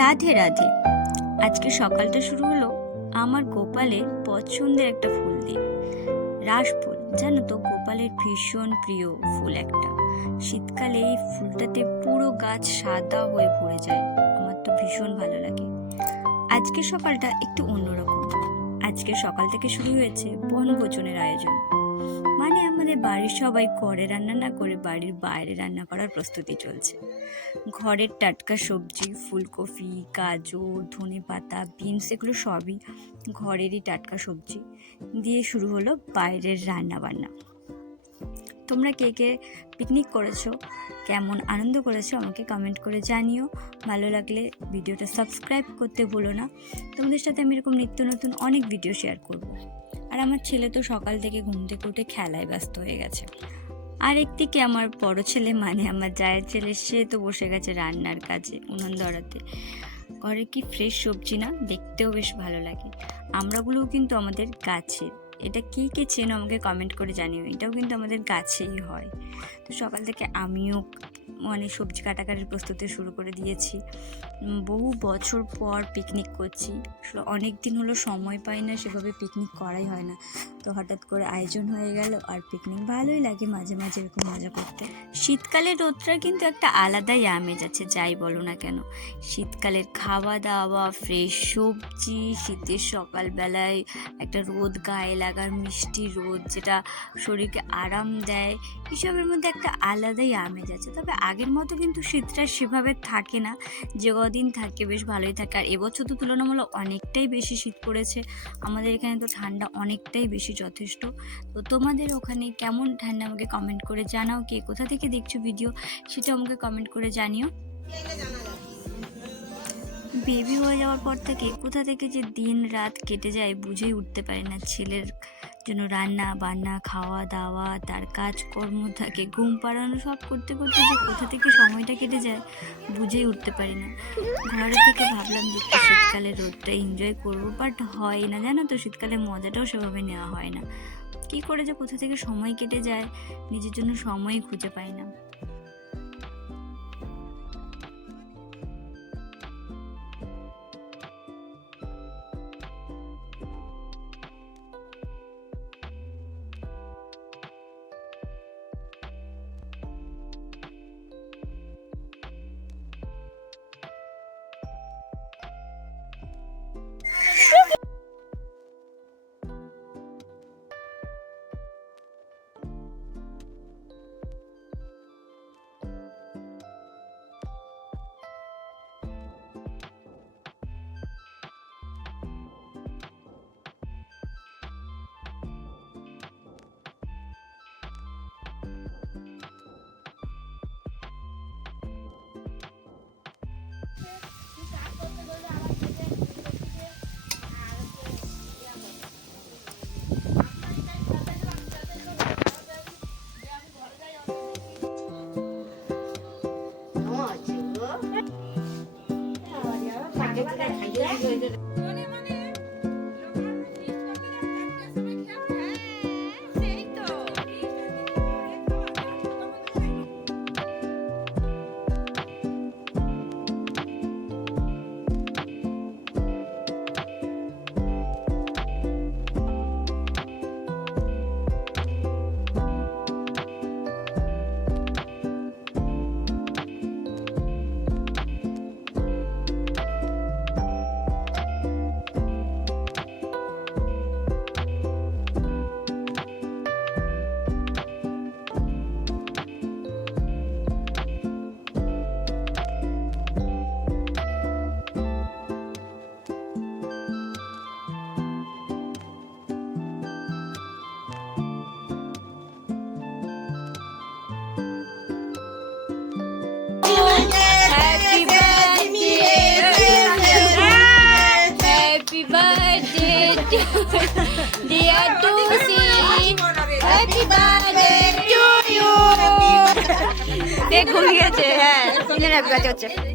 রাধে রাধে। আজকে সকালটা শুরু হলো আমার গোপালের পছন্দের একটা ফুল দিয়ে, রাস ফুল। জানো তো, গোপালের ভীষণ প্রিয় ফুল একটা। শীতকালে এই ফুলটাতে পুরো গাছ সাদা হয়ে পড়ে যায়, আমার তো ভীষণ ভালো লাগে। আজকে সকালটা একটু অন্যরকম। আজকে সকাল থেকে শুরু হয়েছে বনভোজনের আয়োজন। মানে আমাদের বাড়ির সবাই ঘরে রান্না না করে বাড়ির বাইরে রান্না করার প্রস্তুতি চলছে। ঘরের টাটকা সবজি, ফুলকপি, গাজর, ধনেপাতা, বিনস, এগুলো সবই ঘরেরই টাটকা সবজি দিয়ে শুরু হলো বাইরের রান্না বান্না। তোমরা কে কে পিকনিক করেছো, কেমন আনন্দ করেছো আমাকে কমেন্ট করে জানিও। ভালো লাগলে ভিডিওটা সাবস্ক্রাইব করতে ভুলো না। তোমাদের সাথে আমি এরকম নিত্য নতুন অনেক ভিডিও শেয়ার করব। আর আমার ছেলে তো সকাল থেকে ঘুম থেকে উঠে খেলায় ব্যস্ত হয়ে গেছে। আর একদিকে আমার বড় ছেলে, মানে আমার জায়ের ছেলে, সে তো বসে গেছে রান্নার কাজে, উনুন ধরাতে। ঘরে কি ফ্রেশ সবজি না, দেখতেও বেশ ভালো লাগে। আমড়াগুলোও কিন্তু আমাদের গাছের। এটা কে কে চেনো আমাকে কমেন্ট করে জানিও। এটাও কিন্তু আমাদের গাছেই হয়। তো সকাল থেকে আমিও সবজি কাটাকাটির প্রস্তুতি শুরু করে দিয়েছি। বহু বছর পর পিকনিক করছি, অনেক দিন হলো সময় পাই না, সেভাবে পিকনিক করাই হয় না। তো হঠাৎ করে আয়োজন হয়ে গেল, আর পিকনিক ভালোই লাগে মাঝে মাঝে এরকম মজা করতে। শীতকালের রোদটা কিন্তু একটা আলাদাই আমেজ আছে, যাই বলো না কেন। শীতকালের খাওয়া দাওয়া, ফ্রেশ সবজি, শীতের সকালবেলায় একটা রোদ গায়ে লাগার মিষ্টি রোদ, যেটা শরীরকে আরাম দেয়, এসবের মধ্যে একটা আলাদাই আমেজ আছে। তবে আগের মতো কিন্তু শীতটা সেভাবে থাকে না, যে কদিন থাকে বেশ ভালোই থাকে। আর এবছর তো তুলনামূলক অনেকটাই বেশি শীত পড়েছে। আমাদের এখানে তো ঠান্ডা অনেকটাই বেশি যথেষ্ট। তো তোমাদের ওখানে কেমন ঠান্ডা আমাকে কমেন্ট করে জানাও। কে কোথা থেকে দেখছো ভিডিও সেটা আমাকে কমেন্ট করে জানিও। বেবি হয়ে যাওয়ার পর থেকে কোথা থেকে যে দিন রাত কেটে যায় বুঝেই উঠতে পারি না। ছেলের জন্য রান্না বান্না, খাওয়া দাওয়া, তার কাজকর্ম থাকে, ঘুম পাড়ানো, সব করতে করতে যে কোথা থেকে সময়টা কেটে যায় বুঝেই উঠতে পারি না। ঘরে থেকে ভাবলাম যে শীতকালের রোদটা এনজয় করবো, বাট হয় না, জানো তো। শীতকালের মজাটাও সেভাবে নেওয়া হয় না। কী করে যে কোথা থেকে সময় কেটে যায়, নিজের জন্য সময়ই খুঁজে পাই না। Dear Tusi, happy birthday to you. দেখ ঘুমিয়ে গেছে, হ্যাঁ, হ্যাপি বার্থডে হচ্ছে।